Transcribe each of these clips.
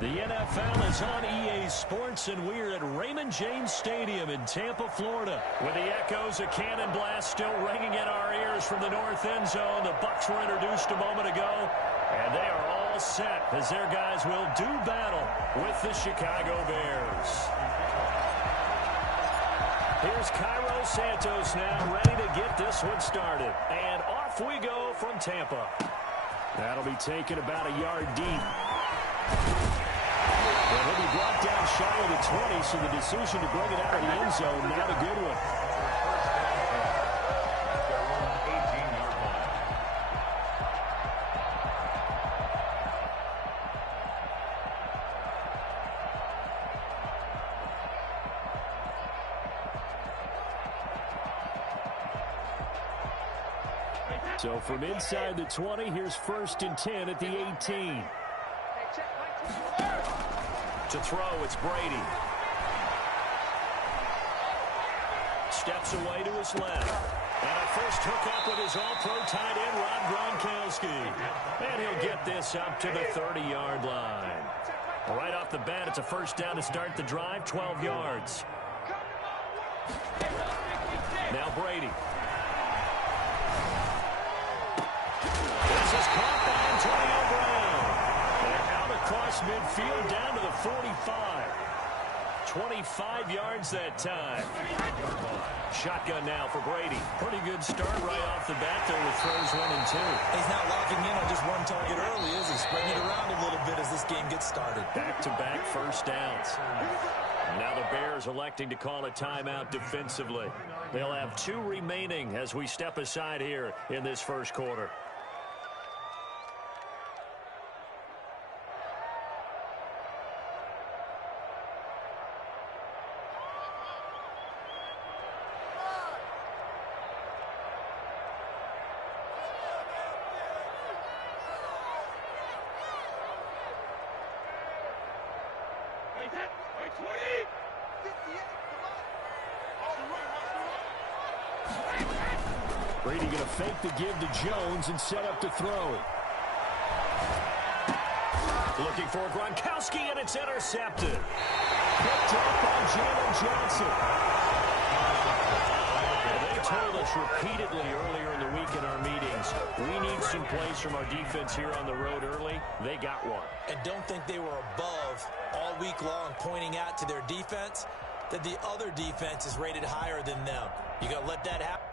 The NFL is on EA Sports, and we're at Raymond James Stadium in Tampa, Florida. With the echoes of cannon blast still ringing in our ears from the north end zone, the Bucs were introduced a moment ago, and they are all set as their guys will do battle with the Chicago Bears. Here's Cairo Santos now ready to get this one started. And off we go from Tampa. That'll be taken about a yard deep. And he'll be brought down shy of the 20, so the decision to bring it out of the end zone, not a good one. So from inside the 20, here's 1st and 10 at the 18. To throw, it's Brady. Steps away to his left. And a first hookup with his all-pro tight end, Rob Gronkowski. And he'll get this up to the 30-yard line. Right off the bat, it's a first down to start the drive, 12 yards. Now Brady. This is caught by Antonio Brown. And out across midfield down to the 45. 25 yards that time. Shotgun now for Brady. Pretty good start right off the bat there with throws 1 and 2. He's not locking in on just one target early, is he? Spreading it around a little bit as this game gets started. Back-to-back first downs. Now the Bears electing to call a timeout defensively. They'll have 2 remaining as we step aside here in this first quarter. Brady going to fake the give to Jones and set up to throw. Looking for Gronkowski, and it's intercepted. Picked up by Jalen Johnson. They told us repeatedly earlier in the week in our meetings, we need some plays from our defense here on the road early. They got one. And don't think they were above all week long pointing out to their defense that the other defense is rated higher than them. You got to let that happen.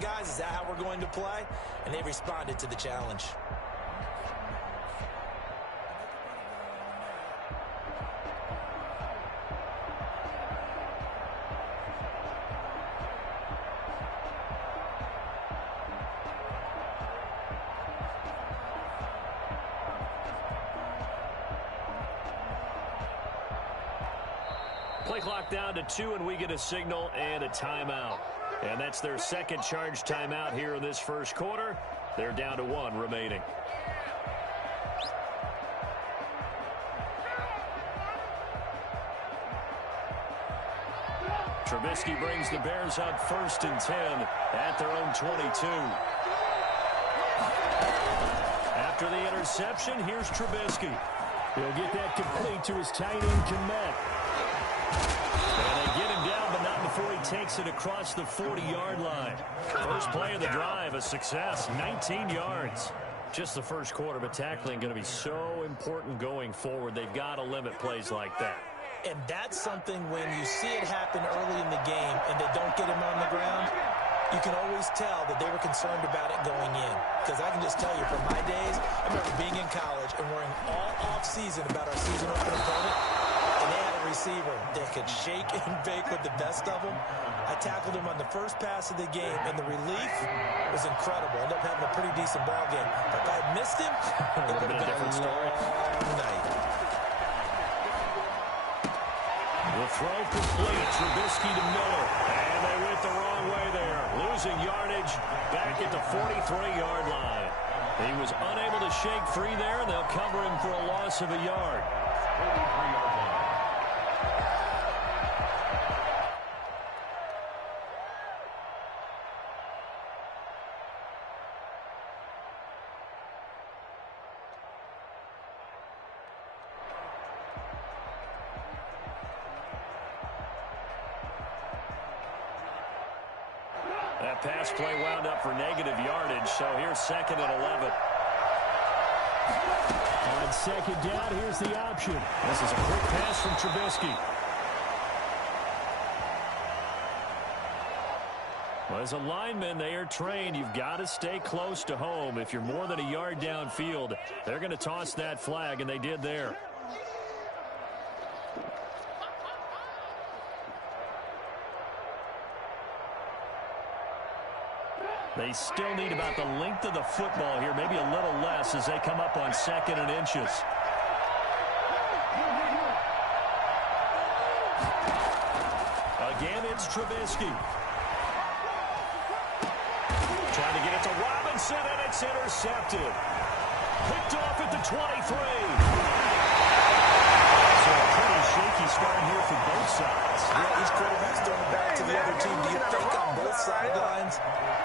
Guys, is that how we're going to play? And they responded to the challenge. Play clock down to 2, and we get a signal and a timeout. And that's their second charge timeout here in this first quarter. They're down to 1 remaining. Trubisky brings the Bears up 1st and 10 at their own 22. After the interception, here's Trubisky. He'll get that complete to his tight end, Kmet. And they get him down, but not before he takes it across the 40-yard line. First play of the drive, a success, 19 yards. Just the first quarter, but tackling going to be so important going forward. They've got to limit plays like that. And that's something when you see it happen early in the game and they don't get him on the ground, you can always tell that they were concerned about it going in. Because I can just tell you from my days, I remember being in college and worrying all off-season about our season open opponent, and they had a receiver that could shake and bake with the best of them. I tackled him on the first pass of the game, and the relief was incredible. Ended up having a pretty decent ball game. If I had missed him, it would have been a different story. Night. The throw complete. Trubisky to Miller. And they went the wrong way there. Losing yardage back at the 43-yard line. He was unable to shake free there, and they'll cover him for a loss of a yard. 43-yard line. That pass play wound up for negative yardage, so here's 2nd and 11. On second down, here's the option. This is a quick pass from Trubisky. Well, as a lineman, they are trained. You've got to stay close to home. If you're more than a yard downfield, they're going to toss that flag, and they did there. They still need about the length of the football here, maybe a little less as they come up on 2nd and inches. Again, it's Trubisky. Trying to get it to Robinson, and it's intercepted. Picked off at the 23. So a pretty shaky start here for both sides. Yeah, these quarterbacks throwing it back to the other team. Do you think on both sidelines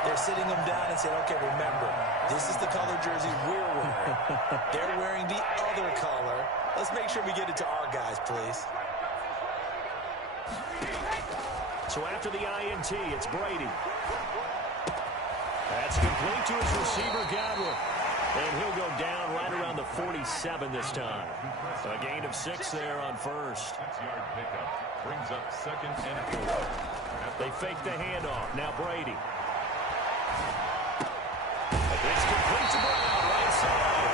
they're sitting them down and saying, okay, remember, this is the color jersey we're wearing. They're wearing the other color. Let's make sure we get it to our guys, please. So after the INT, it's Brady. That's complete to his receiver, Godwin. And he'll go down right around the 47 this time. A gain of 6 there on first. 6-yard pickup brings up 2nd and 4. They fake the handoff. Now Brady. It's complete to Brown, right side.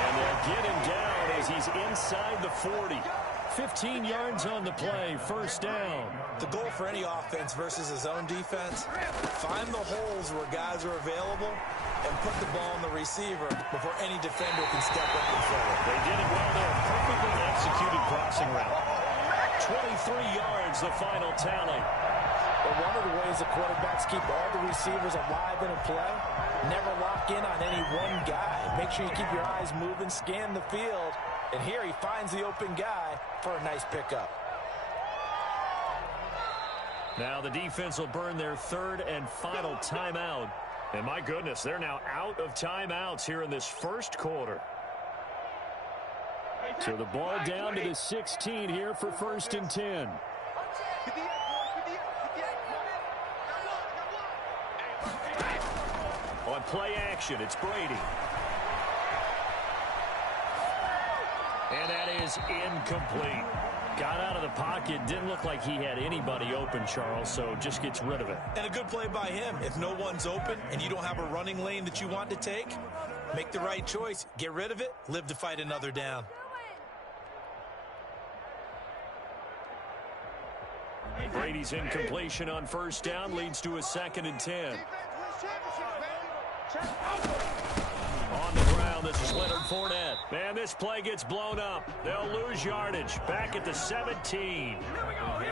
And they'll get him down as he's inside the 40. 15 yards on the play, first down. The goal for any offense versus his own defense, find the holes where guys are available and put the ball on the receiver before any defender can step up and throw it. They did it well there. Perfectly executed crossing route. 23 yards, the final tally. But one of the ways the quarterbacks keep all the receivers alive in a play, never lock in on any one guy. Make sure you keep your eyes moving, scan the field. And here he finds the open guy for a nice pickup. Now the defense will burn their 3rd and final timeout. And my goodness, they're now out of timeouts here in this first quarter. So the ball down to the 16 here for 1st and 10. On play action, it's Brady. And that is incomplete. Got out of the pocket. Didn't look like he had anybody open, Charles, so just gets rid of it. And a good play by him. If no one's open and you don't have a running lane that you want to take, make the right choice. Get rid of it. Live to fight another down. Brady's incompletion on first down leads to a 2nd and 10. On the ground, this is Leonard Fournette. Man, this play gets blown up. They'll lose yardage. Back at the 17.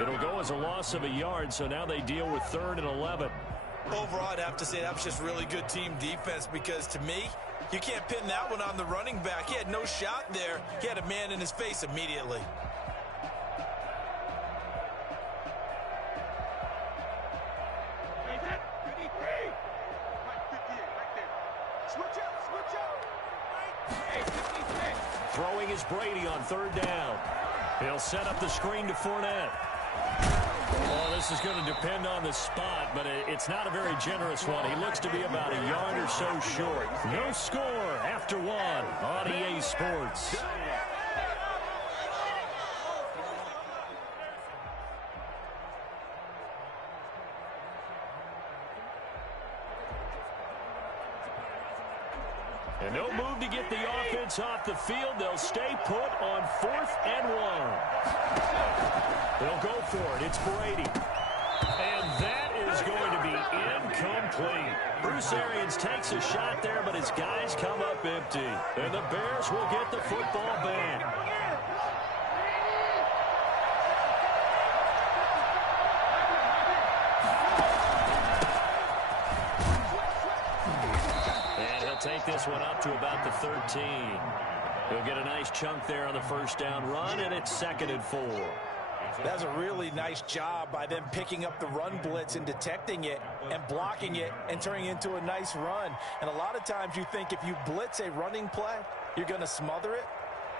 It'll go as a loss of a yard, so now they deal with 3rd and 11. Overall, I'd have to say that was just really good team defense because, to me, you can't pin that one on the running back. He had no shot there. He had a man in his face immediately. Throwing is Brady on 3rd down. He'll set up the screen to Fournette. Well, this is going to depend on the spot, but it's not a very generous one. He looks to be about a yard or so short. No score after 1 on EA Sports. And no move to get the offense off the field. They'll stay put on 4th and 1. They'll go for it. It's Brady. And that is going to be incomplete. Bruce Arians takes a shot there, but his guys come up empty. And the Bears will get the football back. Take this one up to about the 13. He'll get a nice chunk there on the first down run, and it's 2nd and 4. That's a really nice job by them picking up the run blitz and detecting it and blocking it and turning it into a nice run. And a lot of times you think if you blitz a running play, you're going to smother it.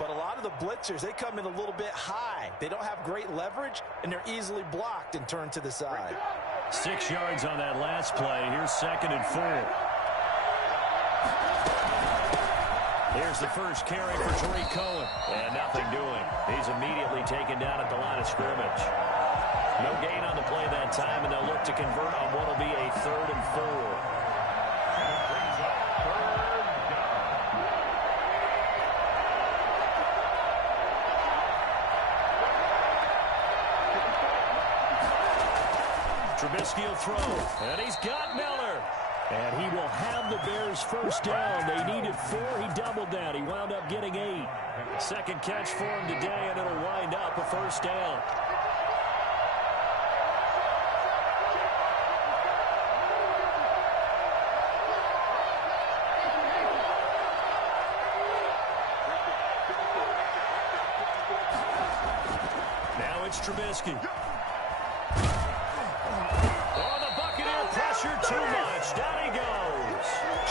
But a lot of the blitzers, they come in a little bit high. They don't have great leverage, and they're easily blocked and turned to the side. 6 yards on that last play. Here's 2nd and 4. Here's the first carry for Tariq Cohen. And nothing doing. He's immediately taken down at the line of scrimmage. No gain on the play that time, and they'll look to convert on what will be a 3rd and 4. Trubisky will throw, and he's got Miller. And he will have the Bears first down. They needed 4. He doubled that. He wound up getting 8. Second catch for him today, and it'll wind up a first down. Now it's Trubisky. Pressure too much. Down he goes.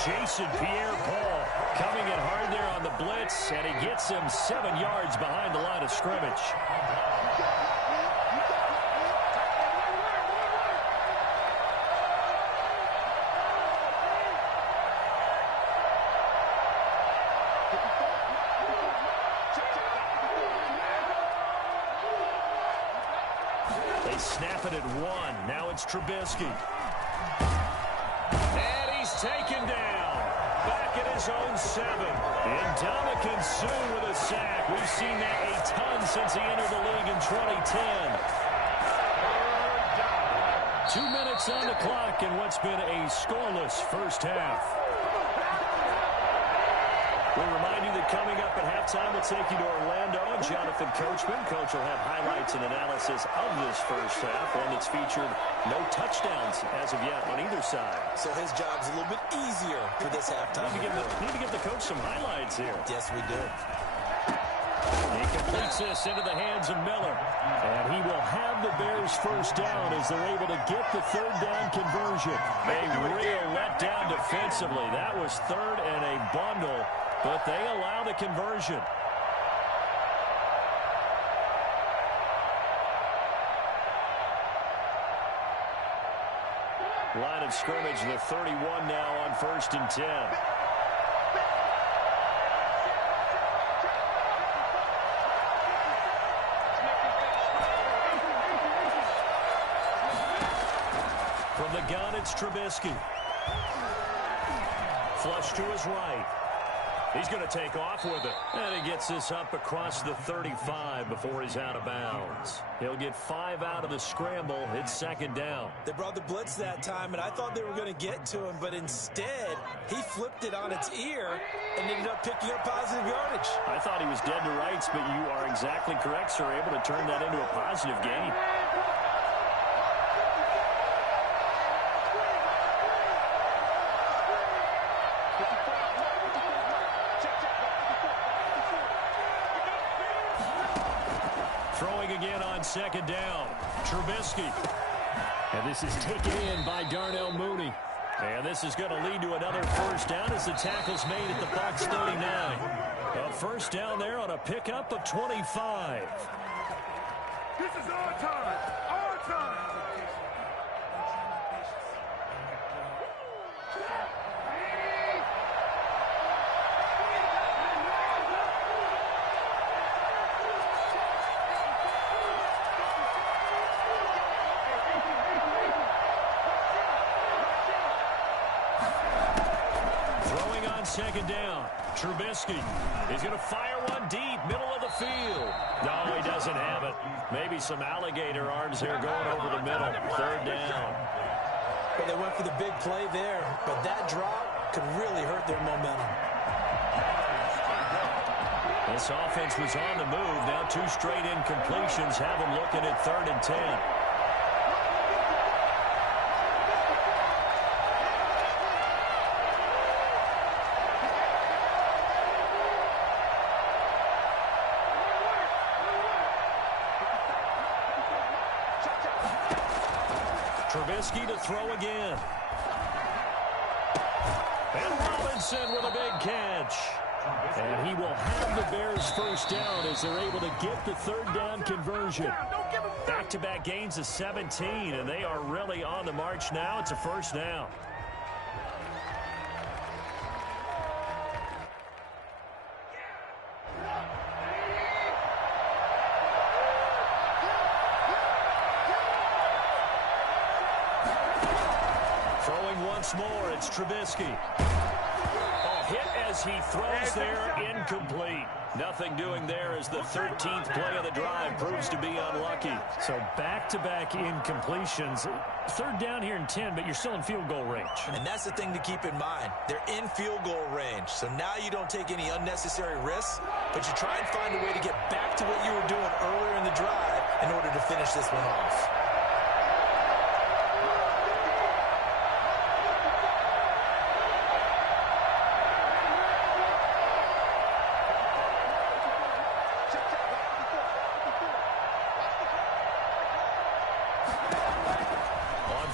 Jason Pierre-Paul coming in hard there on the blitz, and he gets him 7 yards behind the line of scrimmage. They snap it at 1. Now it's Trubisky. Taken down, back at his own 7. And Ndamukong Suh with a sack. We've seen that a ton since he entered the league in 2010. 2 minutes on the clock in what's been a scoreless first half. We remind you that coming up at halftime, we'll take you to Orlando. Jonathan Coachman. Coach will have highlights and analysis of this first half, one that's featured no touchdowns as of yet on either side. So his job's a little bit easier for this halftime. Need to give the coach some highlights here. Yes, we do. He completes this into the hands of Miller. And he will have the Bears first down as they're able to get the 3rd down conversion. A real letdown defensively. That was 3rd and a bundle, but they allow the conversion. Line of scrimmage, the 31 now on 1st and 10. From the gun, it's Trubisky. Flush to his right. He's going to take off with it. And he gets this up across the 35 before he's out of bounds. He'll get 5 out of the scramble. It's 2nd down. They brought the blitz that time, and I thought they were going to get to him, but instead, he flipped it on its ear and ended up picking up positive yardage. I thought he was dead to rights, but you are exactly correct, sir. Able to turn that into a positive gain. Throwing again on 2nd down. Trubisky. And this is taken in by Darnell Mooney. And this is going to lead to another first down as the tackle's made at the Bucs 39. A first down there on a pickup of 25. This is our time. Our time. second down. Trubisky is going to fire one deep, middle of the field. No, he doesn't have it. Maybe some alligator arms there going over the middle. Third down. Well, they went for the big play there, but that drop could really hurt their momentum. This offense was on the move. Now 2 straight incompletions have them looking at 3rd and 10. Trubisky to throw again. And Robinson with a big catch. And he will have the Bears first down as they're able to get the 3rd down conversion. Back-to-back gains of 17, and they are really on the march now. It's a first down. Throwing once more, it's Trubisky. Hit as he throws there, incomplete. Nothing doing there as the 13th play of the drive proves to be unlucky. So back-to-back incompletions. 3rd down here in 10, but you're still in field goal range. And that's the thing to keep in mind. They're in field goal range. So now you don't take any unnecessary risks, but you try and find a way to get back to what you were doing earlier in the drive in order to finish this one off.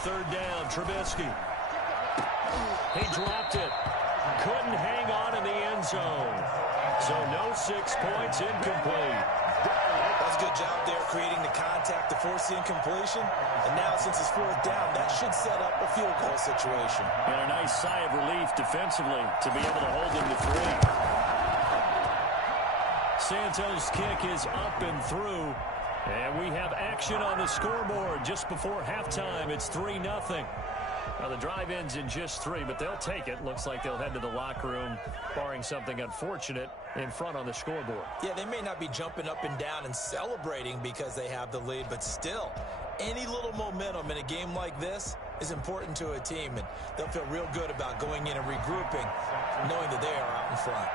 Third down, Trubisky. He dropped it. Couldn't hang on in the end zone. So no 6 points, incomplete. That's a good job there creating the contact to force the incompletion. And now since it's 4th down, that should set up a field goal situation. And a nice sigh of relief defensively to be able to hold him to 3. Santos' kick is up and through. And we have action on the scoreboard just before halftime. It's 3-0. Now, the drive ends in just 3, but they'll take it. Looks like they'll head to the locker room, barring something unfortunate, in front on the scoreboard. Yeah, they may not be jumping up and down and celebrating because they have the lead, but still, any little momentum in a game like this is important to a team, and they'll feel real good about going in and regrouping, knowing that they are out in front.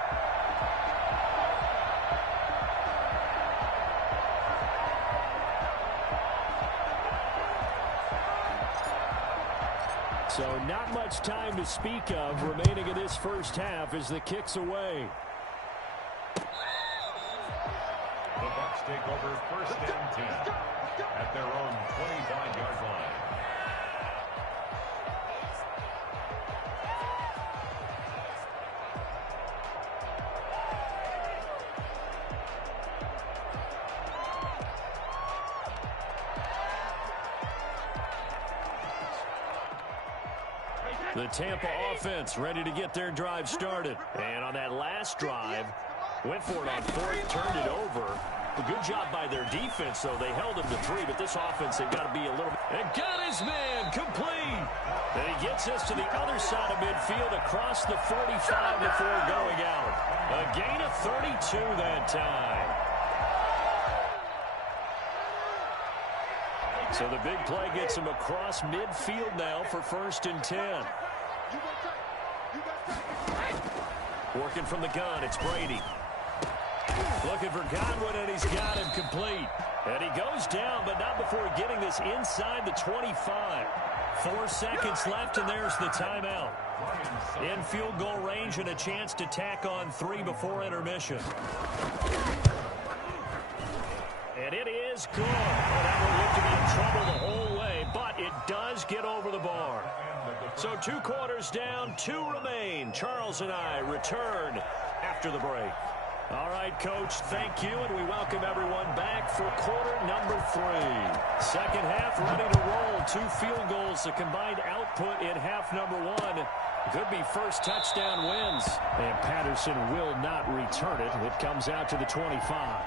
So not much time to speak of remaining in this first half as the kick's away. The Bucs take over 1st and 10 at their own 25-yard line. The Tampa offense ready to get their drive started. And on that last drive, went for it on 4th, turned it over. A good job by their defense, though. They held him to 3, but this offense had got to be a little... And got his man complete. And he gets us to the other side of midfield across the 45 before going out. A gain of 32 that time. So the big play gets him across midfield now for 1st and 10. Working from the gun, it's Brady. Looking for Godwin, and he's got him complete. And he goes down, but not before getting this inside the 25. 4 seconds left, and there's the timeout. In field goal range and a chance to tack on 3 before intermission. And it is good. Well, that will look to be in trouble the whole way, but it does get over the bar. So 2 quarters down, 2 remain. Charles and I return after the break. All right, Coach, thank you, and we welcome everyone back for quarter number 3. Second half ready to roll. 2 field goals, the combined output in half number 1. Could be first touchdown wins. And Patterson will not return it. It comes out to the 25.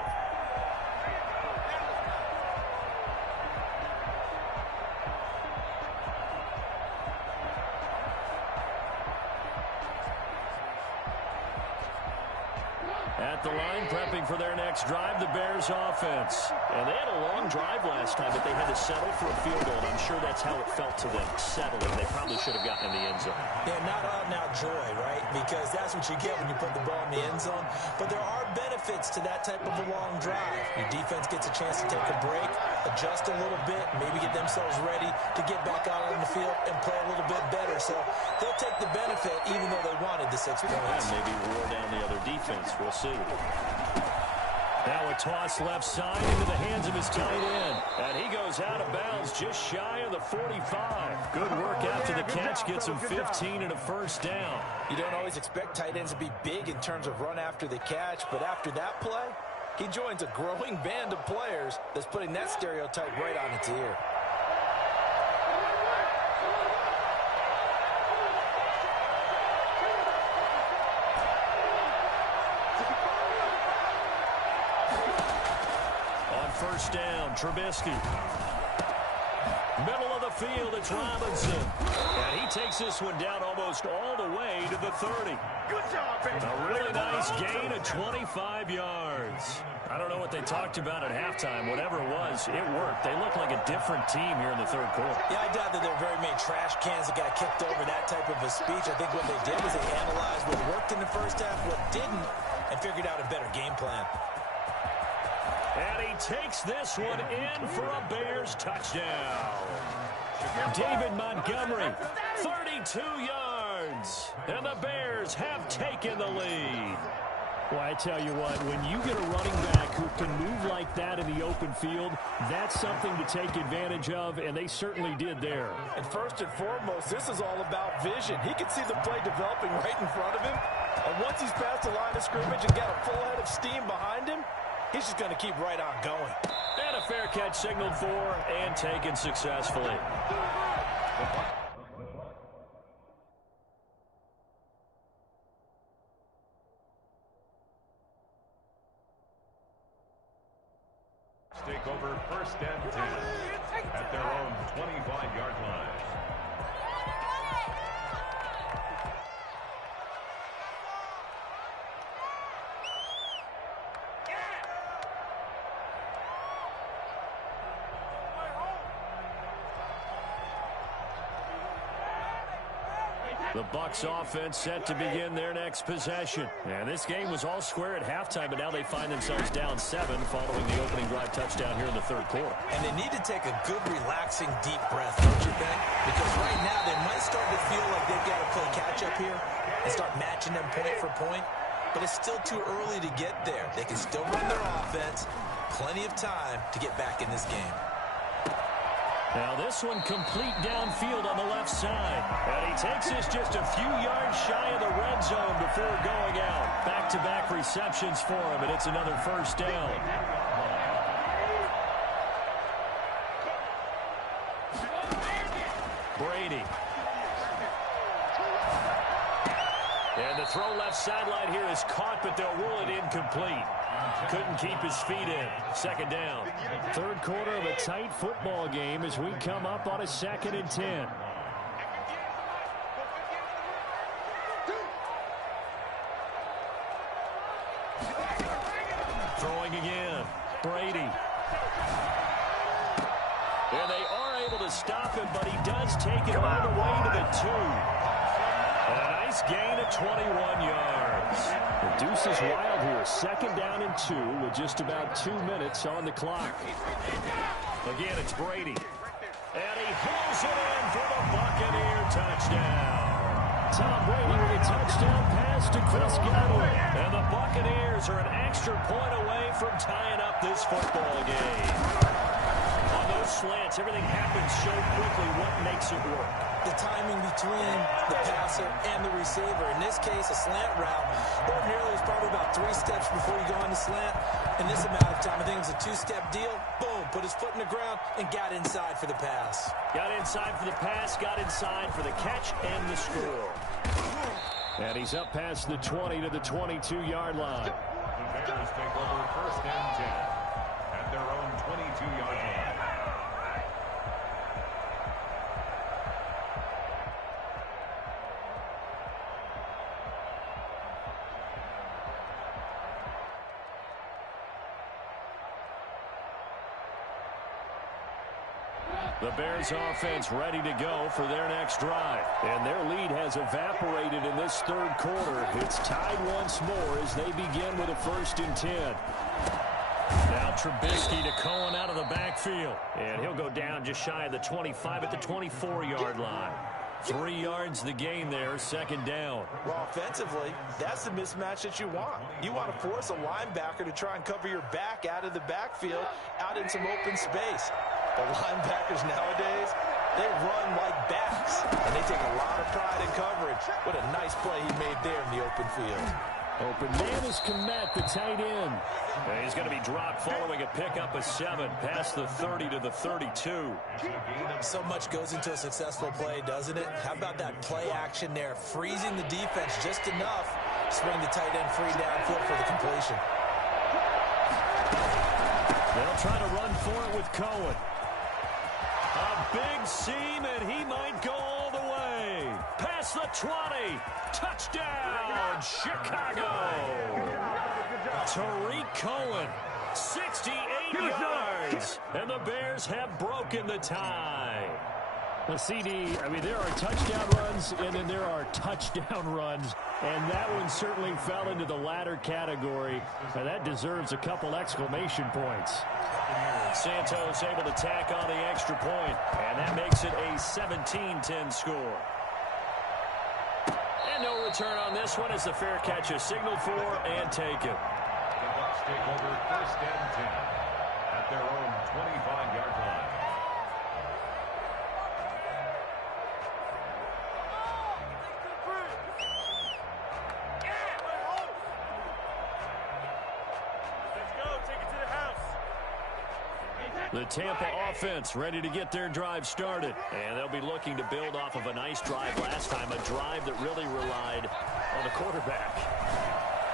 At the line, prepping for their next drive, the Bears offense. And they had a long drive last time, but they had to settle for a field goal. And I'm sure that's how it felt to them, settling. They probably should have gotten in the end zone. Yeah, not out-and-out joy, right? Because that's what you get when you put the ball in the end zone. But there are benefits to that type of a long drive. Your defense gets a chance to take a break, adjust a little bit, maybe get themselves ready to get back out on the field and play a little bit better. So they'll take the benefit even though they wanted the 6 points. Yeah, maybe wore down the other defense. We'll see. Now a toss left side into the hands of his tight end. And he goes out of bounds just shy of the 45. Good work after the catch. Gets him 15 and a first down. You don't always expect tight ends to be big in terms of run after the catch, but after that play, he joins a growing band of players that's putting that stereotype right on its ear. First down, Trubisky. Middle of the field, it's Robinson. And he takes this one down almost all the way to the 30. Good job, baby. A really nice gain of 25 yards. I don't know what they talked about at halftime. Whatever it was, it worked. They look like a different team here in the third quarter. Yeah, I doubt that there were very many trash cans that got kicked over that type of a speech. I think what they did was they analyzed what worked in the first half, what didn't, and figured out a better game plan. And he takes this one in for a Bears touchdown. David Montgomery, 32 yards. And the Bears have taken the lead. Well, I tell you what, when you get a running back who can move like that in the open field, that's something to take advantage of, and they certainly did there. And first and foremost, this is all about vision. He can see the play developing right in front of him. And once he's past the line of scrimmage and got a full head of steam behind him, he's just going to keep right on going. And a fair catch signaled for and taken successfully. Take over first and 10 at their own 25-yard line. The Bucs offense set to begin their next possession. And this game was all square at halftime, but now they find themselves down 7 following the opening drive touchdown here in the third quarter. And they need to take a good, relaxing, deep breath, don't you think? Because right now they might start to feel like they've got to play catch-up here and start matching them point for point. But it's still too early to get there. They can still run their offense. Plenty of time to get back in this game. Now this one complete downfield on the left side. And he takes this just a few yards shy of the red zone before going out. Back-to-back receptions for him, and it's another first down. Brady. And the throw left sideline here is caught, but they'll rule it incomplete. Couldn't keep his feet in. Second down. Third quarter of a tight football game as we come up on a 2nd and 10. Throwing again. Brady. And they are able to stop him, but he does take it all the way to the 2. A nice gain of 21 yards. The deuce is wild here. 2nd down and 2 with just about 2 minutes on the clock. Again, it's Brady. And he hauls it in for the Buccaneer touchdown. Tom Brady with a touchdown pass to Chris Godwin. And the Buccaneers are an extra point away from tying up this football game. On those slants, everything happens so quickly. What makes it work? The timing between the passer and the receiver. In this case, a slant route. Ordinarily, it's probably about 3 steps before you go on the slant. In this amount of time, I think it was a 2-step deal. Boom, put his foot in the ground and got inside for the pass. Got inside for the pass, got inside for the catch and the score. And he's up past the 20 to the 22-yard line. The Bears take over first and 10 at their own 22-yard line. The Bears offense ready to go for their next drive. And their lead has evaporated in this third quarter. It's tied once more as they begin with a 1st and 10. Now Trubisky to Cohen out of the backfield. And he'll go down just shy of the 25 at the 24-yard line. 3 yards the gain there, 2nd down. Well, offensively, that's the mismatch that you want. You want to force a linebacker to try and cover your back out of the backfield, out in some open space. The linebackers nowadays, they run like backs, and they take a lot of pride in coverage. What a nice play he made there in the open field. Open man is Komet, the tight end. And he's going to be dropped following a pickup of 7 past the 30 to the 32. So much goes into a successful play, doesn't it? How about that play action there, freezing the defense just enough to swing the tight end free downfield for the completion. They'll try to run for it with Cohen. A big seam, and he might go all the way. Past the 20. Touchdown, Chicago. Tariq Cohen, 68 yards. And the Bears have broken the tie. The CD, I mean, there are touchdown runs, and then there are touchdown runs. And that one certainly fell into the latter category. And that deserves a couple exclamation points. Santos able to tack on the extra point, and that makes it a 17-10 score. And no return on this one as the fair catch is signaled for and taken. The Bucs take over 1st and 10 at their own 25-yard line. The Tampa offense ready to get their drive started. And they'll be looking to build off of a nice drive last time, a drive that really relied on the quarterback.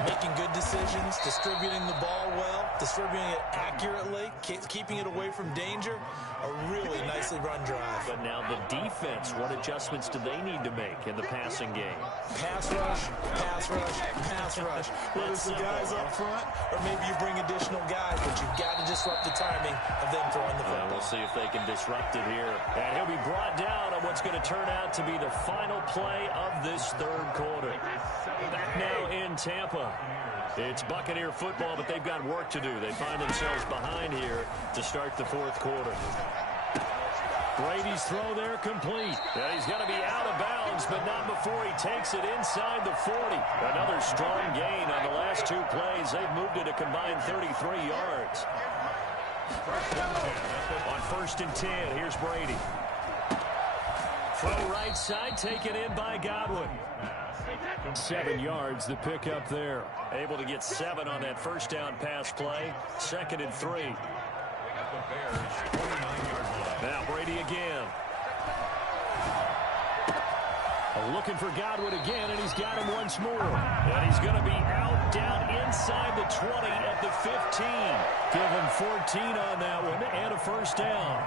Making good decisions, distributing the ball well, distributing it accurately, keeping it away from danger. A really nicely run drive. But now the defense, what adjustments do they need to make in the passing game? Pass rush, pass rush, pass rush. Whether it's the guys up front or maybe you bring additional guys, but you've got to disrupt the timing of them throwing the football. We'll see if they can disrupt it here. And he'll be brought down on what's going to turn out to be the final play of this third quarter. Back now in Tampa. It's Buccaneer football, but they've got work to do. They find themselves behind here to start the fourth quarter. Brady's throw there complete. And he's going to be out of bounds, but not before he takes it inside the 40. Another strong gain on the last 2 plays. They've moved it a combined 33 yards. On 1st and 10, here's Brady. Throw right side, taken in by Godwin. 7 yards, the pickup there. Able to get 7 on that first down pass play. 2nd and 3. Now Brady again. Looking for Godwin again, and he's got him once more. And he's going to be out down inside the 20 at the 15. Give him 14 on that one and a 1st down.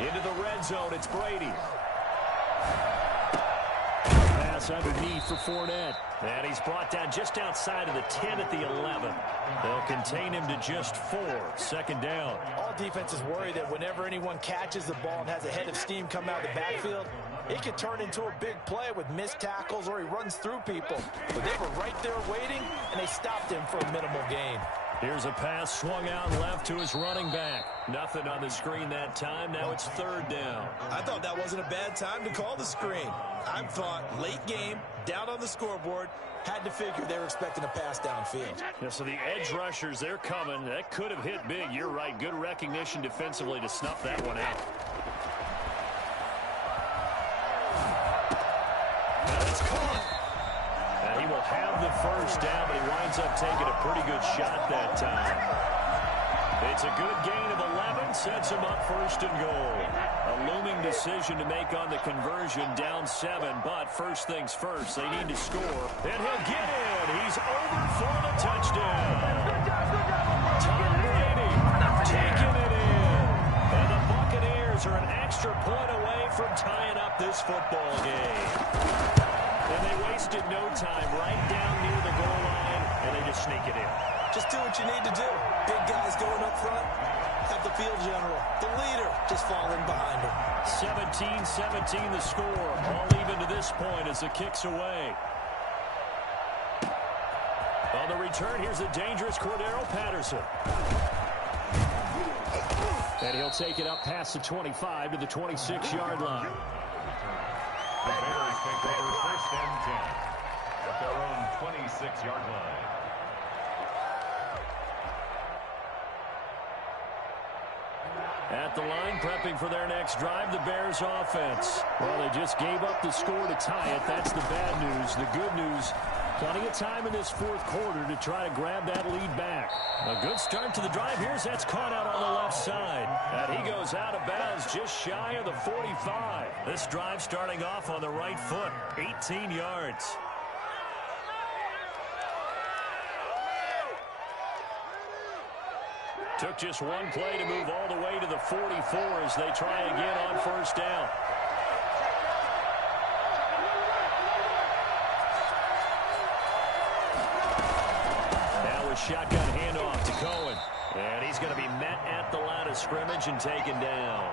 Into the red zone, it's Brady. Pass underneath for Fournette. And he's brought down just outside of the 10 at the 11. They'll contain him to just 4. 2nd down. All defenses worry that whenever anyone catches the ball and has a head of steam come out of the backfield, it could turn into a big play with missed tackles or he runs through people. But they were right there waiting, and they stopped him for a minimal gain. Here's a pass swung out left to his running back. Nothing on the screen that time. Now it's 3rd down. I thought that wasn't a bad time to call the screen. I thought late game, down on the scoreboard, had to figure they were expecting a pass downfield. Yeah, so the edge rushers, they're coming. That could have hit big. You're right. Good recognition defensively to snuff that one out. And it's caught. And he will have the 1st down, but he winds up taking a pretty good shot that time. It's a good gain of 11, sets him up 1st and goal. A looming decision to make on the conversion, down 7, but first things first, they need to score. And he'll get in. He's over for the touchdown. Tom Brady taking it in. And the Buccaneers Bears are an extra point away from tying up this football game. And they wasted no time right down near the goal line, and they just sneak it in. Just do what you need to do. Big guys going up front. Have the field general, the leader, just falling behind him. 17-17 the score. All even to this point as the kick's away. On the return, here's the dangerous Cordero Patterson. And he'll take it up past the 25 to the 26-yard line. The Bears take over first and 10 at their own 26-yard line. At the line, prepping for their next drive, the Bears offense. Well, they just gave up the score to tie it. That's the bad news. The good news, plenty of time in this fourth quarter to try to grab that lead back. A good start to the drive. That's caught out on the left side. And he goes out of bounds just shy of the 45. This drive starting off on the right foot, 18 yards. Took just one play to move all the way to the 44 as they try again on first down. Now a shotgun handoff to Cohen. And he's going to be met at the line of scrimmage and taken down.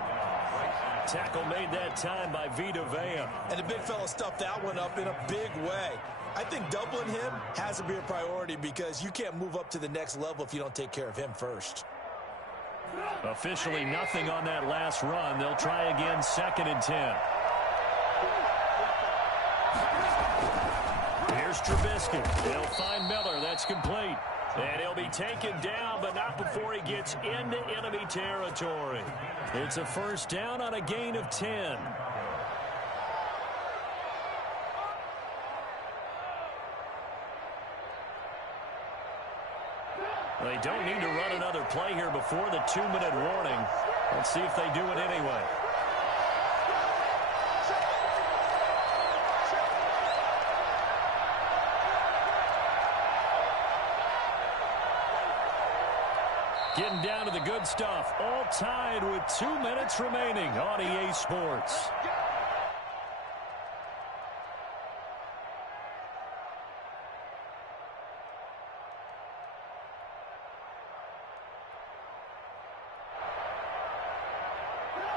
Tackle made that time by Vita Vea. And the big fella stuffed that one up in a big way. I think doubling him has to be a priority because you can't move up to the next level if you don't take care of him first. Officially nothing on that last run. They'll try again, 2nd and 10. Here's Trubisky. They'll find Miller. That's complete. And he'll be taken down, but not before he gets into enemy territory. It's a first down on a gain of 10. They don't need to run another play here before the 2-minute warning. Let's see if they do it anyway. Getting down to the good stuff. All tied with 2 minutes remaining on EA Sports.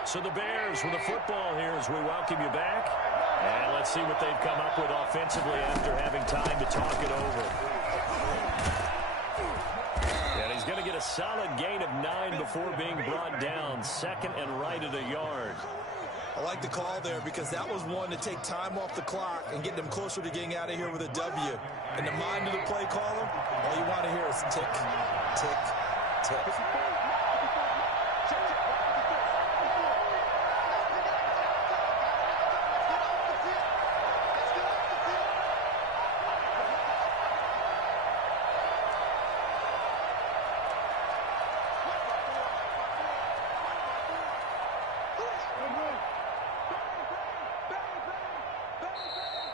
So the Bears with the football here as we welcome you back. And let's see what they've come up with offensively after having time to talk it over. And he's going to get a solid gain of 9 before being brought down. 2nd and right at a yard. I like the call there because that was one to take time off the clock and get them closer to getting out of here with a W. In the mind of the play caller, all you want to hear is tick, tick, tick.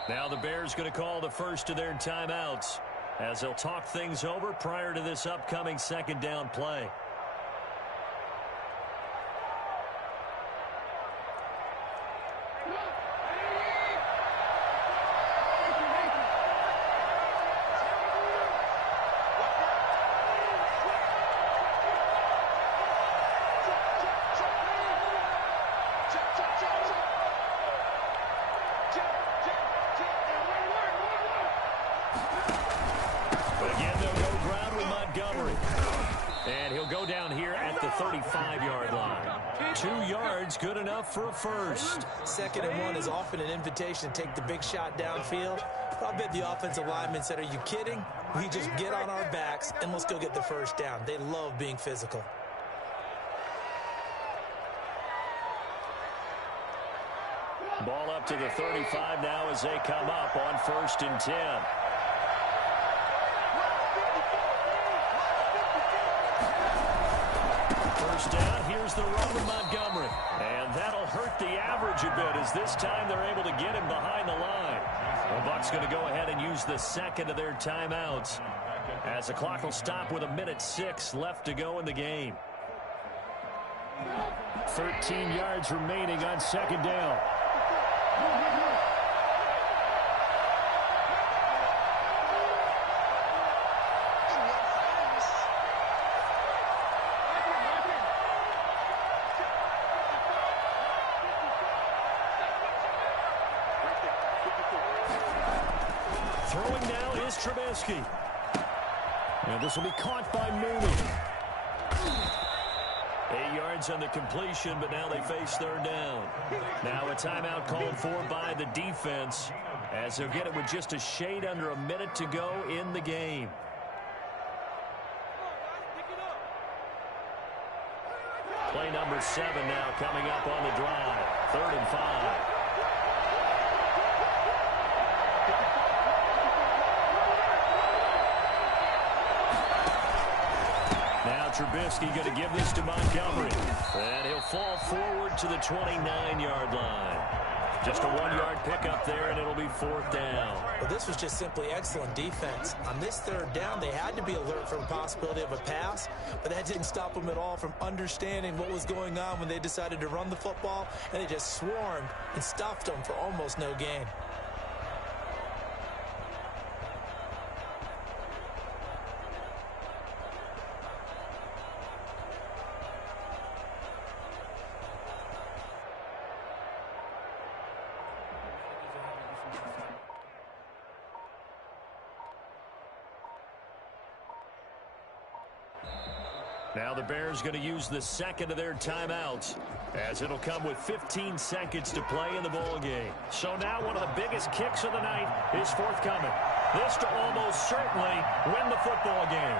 Now the Bears going to call the first of their timeouts as they'll talk things over prior to this upcoming 2nd down play. Good enough for a first. 2nd and 1 is often an invitation to take the big shot downfield. But I bet the offensive lineman said, are you kidding? We just get on our backs and let's go get the first down. They love being physical. Ball up to the 35 now as they come up on 1st and 10. First down, here's the run with Montgomery. And that'll hurt the average a bit as this time they're able to get him behind the line. The Bucs going to go ahead and use the 2nd of their timeouts as the clock will stop with 1:06 left to go in the game. 13 yards remaining on second down. Throwing now is Trubisky. And this will be caught by Mooney. 8 yards on the completion, but now they face third down. Now a timeout called for by the defense, as they'll get it with just a shade under a minute to go in the game. Play number 7 now coming up on the drive. 3rd and 5. Now Trubisky going to give this to Montgomery. And he'll fall forward to the 29-yard line. Just a 1-yard pickup there, and it'll be 4th down. Well, this was just simply excellent defense. On this 3rd down, they had to be alert for the possibility of a pass, but that didn't stop them at all from understanding what was going on when they decided to run the football, and they just swarmed and stuffed them for almost no gain. Now the Bears going to use the second of their timeouts, as it'll come with 15 seconds to play in the ball game. So now one of the biggest kicks of the night is forthcoming. This to almost certainly win the football game.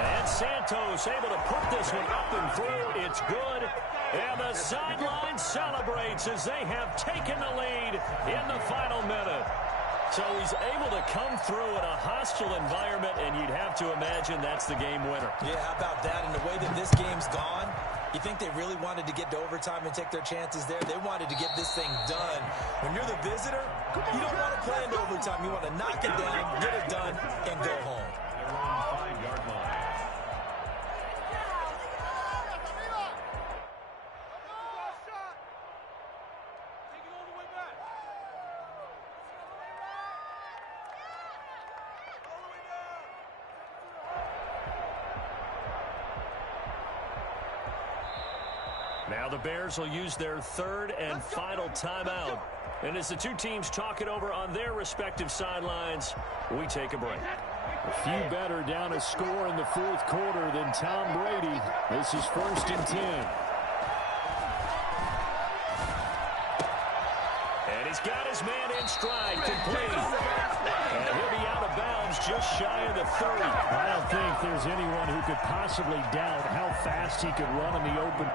And Santos able to put this one up and through. It's good. And the sideline celebrates as they have taken the lead in the final minute. So he's able to come through in a hostile environment, and you'd have to imagine that's the game winner. Yeah, how about that? And the way that this game's gone, you think they really wanted to get to overtime and take their chances there? They wanted to get this thing done. When you're the visitor, you don't want to play into overtime. You want to knock it down, get it done, and go home. Their own 5-yard line. Now the Bears will use their 3rd and final timeout. And as the two teams talk it over on their respective sidelines, we take a break. A few better down a score in the 4th quarter than Tom Brady. This is 1st and 10. And he's got his man in stride, complete. And he'll be out of bounds just shy of the 30. I don't think there's anyone who could possibly doubt how fast he could run in the open.